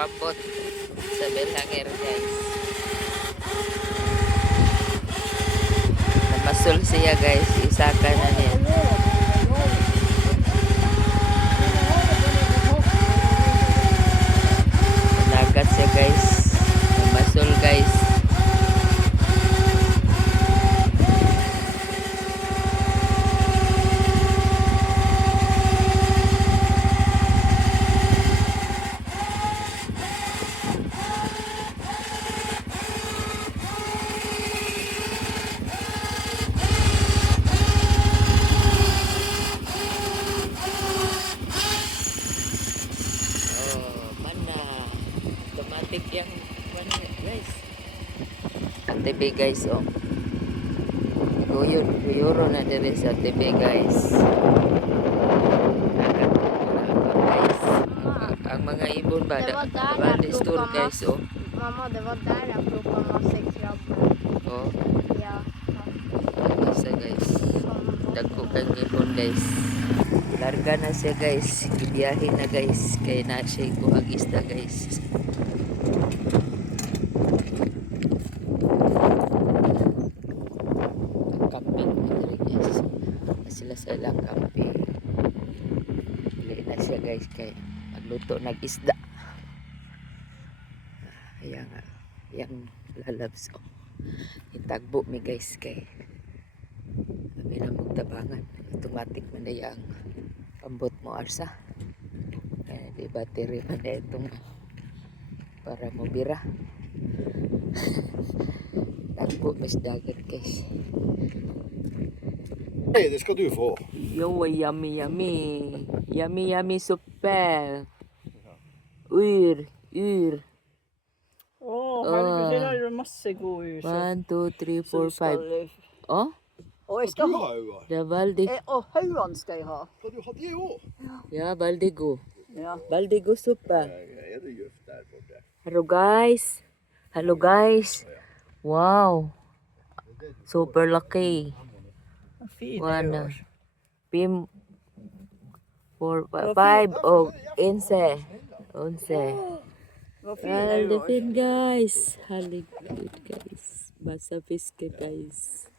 pabot sa Belhanger guys. Namasol siya guys, isaka na niya. Nagat siya guys, namasol guys. Automatic yang guys. Ang TV guys oh. Guyuro na dire sa TV guys. Guys. Ang mga ibon ba di store guys oh. Mamma, det var där jag plockade massa krabbor. Oh. Ja. Isa guys. Dagko kang ibon guys. Larga na siya guys. Gibiyahe na guys. Kaya na siya ikuhag isda guys. Camping na guys. Sila sa ilang camping. Hili na siya guys. Kaya magluto nag-isda. Ayan nga. Ayan lalabs. Oh. Itagbo mi guys. Kaya kami na magtabangan. Automatic man na yung pambot mo arsa. Kaya di battery man na itong para mo bira. Tagbo mas dagat guys. Nej, det ska du få. Yo, yummy yummy. Yummy yummy suppe. Yr. Herregud, det där är massor god ur. 1, 2, 3, 4, 5. Oh? Och jag ska Du ha. har ju. Det är valdig. Och hauan ska jag ha. Ska du ha det också? Ja, valdigo. Ja. Valdigo suppa. Är det just där borta? Hello guys. Hello guys. Wow. Super lucky. Vad fin One, det är. Pim 4, 5 och 11. Vad fin det är. Fin guys. Herregud guys. Basta fiske guys.